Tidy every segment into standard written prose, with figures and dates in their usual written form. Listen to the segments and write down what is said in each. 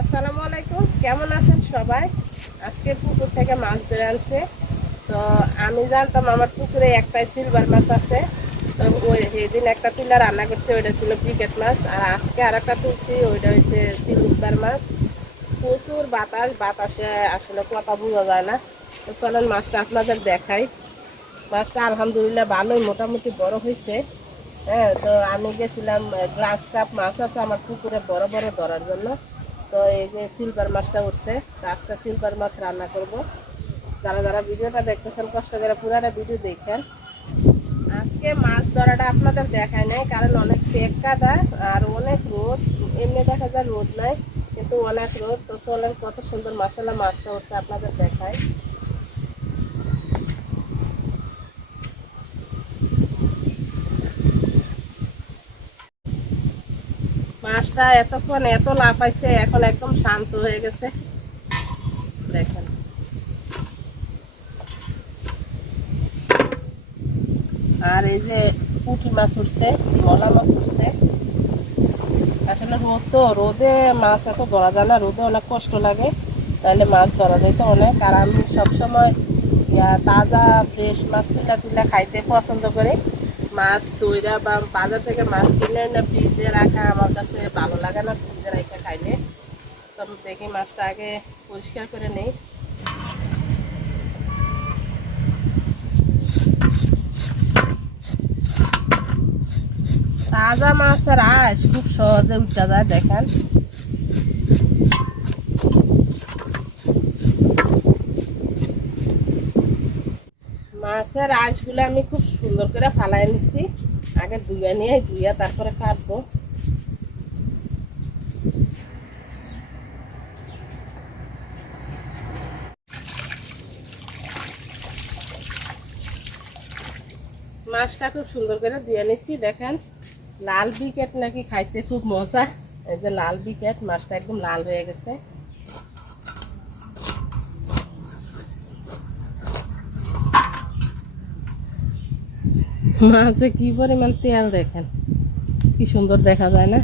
আসসালামু আলাইকুম, কেমন আছেন সবাই? আজকে পুকুর থেকে মাছ ধরে আনছে। তো আমি জানতাম আমার পুকুরে একটাই সিলভার মাছ আছে। তো ওই যেদিন একটা তুলে রান্না করছে ওইটা ছিল ব্রিকেট মাছ, আর আজকে আর একটা তুলছি ওইটা হচ্ছে সিলভার মাছ। প্রচুর বাতাসে আসলে কথা বোঝা যায় না। তো চলেন মাছটা আপনাদের দেখাই। মাছটা আলহামদুলিল্লাহ ভালোই মোটামুটি বড় হয়েছে। হ্যাঁ, তো আমি গেছিলাম গ্লাস কাপ মাছ আছে আমার পুকুরে বড় বড় ধরার জন্য। তো এই যে সিলভার মাছটা উঠছে, তো আজকে সিলভার মাছ রান্না করব। যারা যারা ভিডিওটা দেখতেছেন কষ্ট করে পুরাটা ভিডিও দেখেন। আজকে মাছ ধরাটা আপনাদের দেখায় নাই, কারণ অনেক পেক কাদা আর অনেক রোদ। এমনি দেখা যায় রোদ নাই, কিন্তু অনেক রোদ। তো চলেন কত সুন্দর মাসাল্লাহ মাছটা উঠছে আপনাদের দেখায়। মাছটা এতক্ষণ এত লাফাইছে, এখন একদম শান্ত হয়ে গেছে। দেখেন, আর এই যে পুঁটি মাছ উঠছে, মলা মাছ উঠছে। আসলে রোদ, তো রোদে মাছ এত ধরা যায় না, রোদে অনেক কষ্ট লাগে। তাহলে মাছ ধরা যেত অনেক। আর আমি সবসময় তাজা ফ্রেশ মাছ তুলে তুলে খাইতে পছন্দ করি। মাছ তৈরা বা বাজার থেকে মাছ কিনে না ফ্রিজে রাখা আমার কাছে ভালো লাগে না, ফ্রিজে রেখে খাইলে। তো আমি দেখি মাছটা আগে পরিষ্কার করে নেই। তাজা মাছের আঁশ খুব সহজে উঠা যায়, দেখেন। মাছের আঁশগুলো আমি খুব সুন্দর করে ফালাই নিচ্ছি। আগে ধুইয়া তারপরে কাটবো। মাছটা খুব সুন্দর করে ধুয়ে নিচ্ছি, দেখেন। লাল বিকেট নাকি খাইতে খুব মজা। এই যে লাল বিকেট, মাছটা একদম লাল হয়ে গেছে। মাছে কি পরিমাণ তেল, দেখেন কি সুন্দর দেখা যায় না।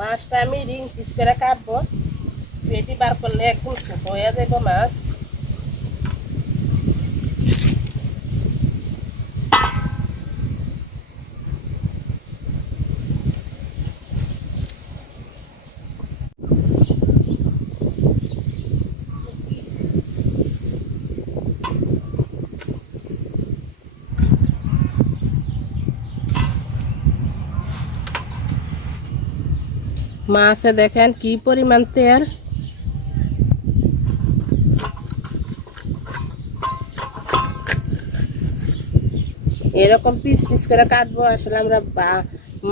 মাছটা আমি রিং পিস করে কাটবো। পেটি বার করলে একদম ছোট হয়ে যাবো মাছ। মাছে দেখেন কি পরিমাণ তেল। এরকম পিস পিস করে কাটবো। আসলে আমরা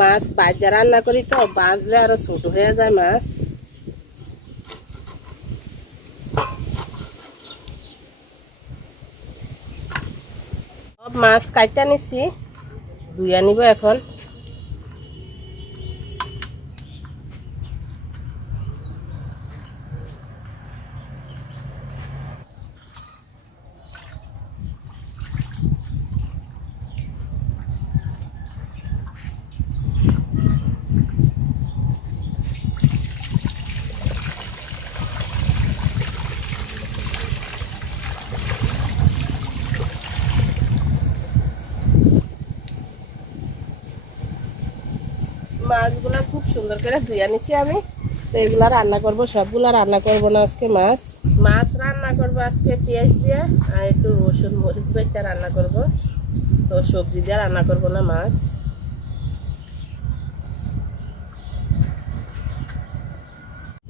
মাছ বাজা রান্না করি, তো বাজলে আরো ছোট হয়ে যায় মাছ। সব মাছ কাটতে নিচ্ছি, ধুইয়া নিব এখন। মাছগুলা খুব সুন্দর করে ধুইয়া নিছি আমি। তো এগুলা রান্না করবো, সবগুলা রান্না করবো না আজকে। মাছ মাছ রান্না করবো আজকে পেঁয়াজ দিয়ে, আর একটু রসুন মরিচ বেটে রান্না করব। তো সবজি দিয়ে রান্না করবো না মাছ।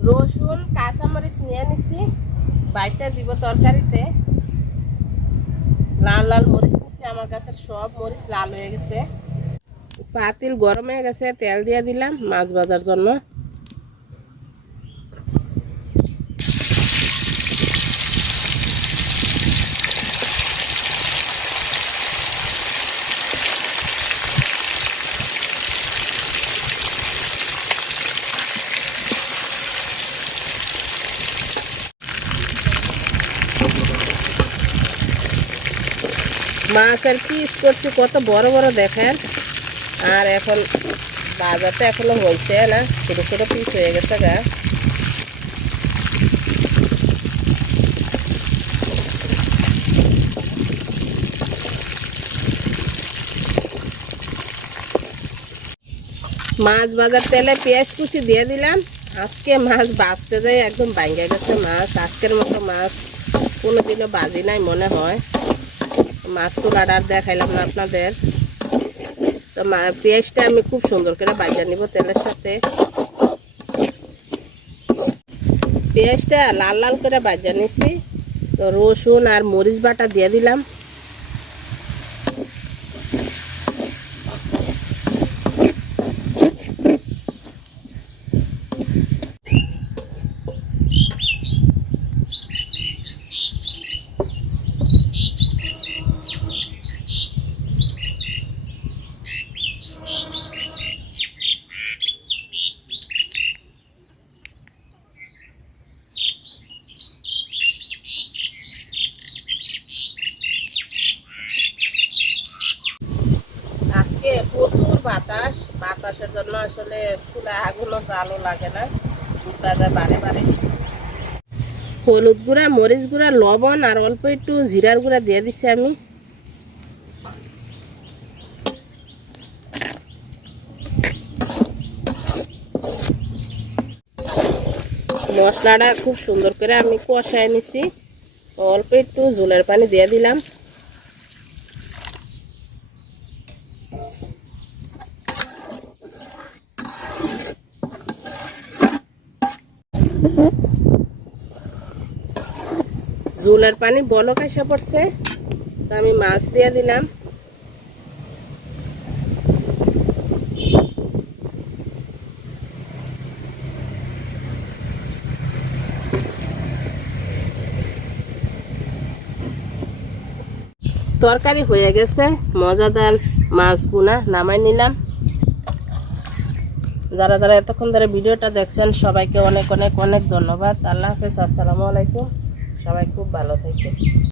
রসুন কাঁচামরিচ নিয়ে নিছি, বাইটটা দিব তরকারিতে। লাল লাল মরিচ নিছি, আমার কাছে সব মরিচ লাল হয়ে গেছে। পাতিল গরম হয়ে গেছে, তেল দিয়ে দিলাম মাছ ভাজার জন্য। মাছের পিস করছি কত বড় বড়, দেখেন। আর এখন বাজারটা এখনো হয়েছে না, ছোট ছোট পিস হয়ে গেছে গা। মাছ ভাজার তেলে পেঁয়াজ কুচি দিয়ে দিলাম। আজকে মাছ ভাজতে যাই একদম ভাঙে গেছে মাছ। আজকের মতো মাছ কোনোদিনও ভাজি নাই মনে হয়। মাছ তো আর দেখাইলাম না আপনাদের। তো পেঁয়াজটা আমি খুব সুন্দর করে ভাজা নিব তেলের সাথে। পেঁয়াজটা লাল লাল করে ভাজা নিছি। তো রসুন আর মরিচ বাটা দিয়ে দিলাম। আজকে প্রচুর বাতাস, বাতাসের জন্য আসলে চুলা আগুনও জালও লাগে না, বারে বারে। হলুদ গুঁড়া, মরিচ গুঁড়া, লবণ আর অল্প একটু জিরার গুঁড়া দিয়ে দিচ্ছি আমি। মশলাটা খুব সুন্দর করে আমি কষায় নিছি। অল্প একটু ঝোলের পানি দিয়ে দিলাম। ঝোলের পানি বলক এসে পড়ছে, তো আমি মাছ দিয়ে দিলাম। তরকারি হয়ে গেছে, মজাদার মাছ ভুনা নামাই নিলাম। যারা যারা এতক্ষণ ধরে ভিডিওটা দেখছেন সবাইকে অনেক অনেক অনেক ধন্যবাদ। আল্লাহ হাফেজ, আসসালামু আলাইকুম। সবাই খুব ভালো থাকবে।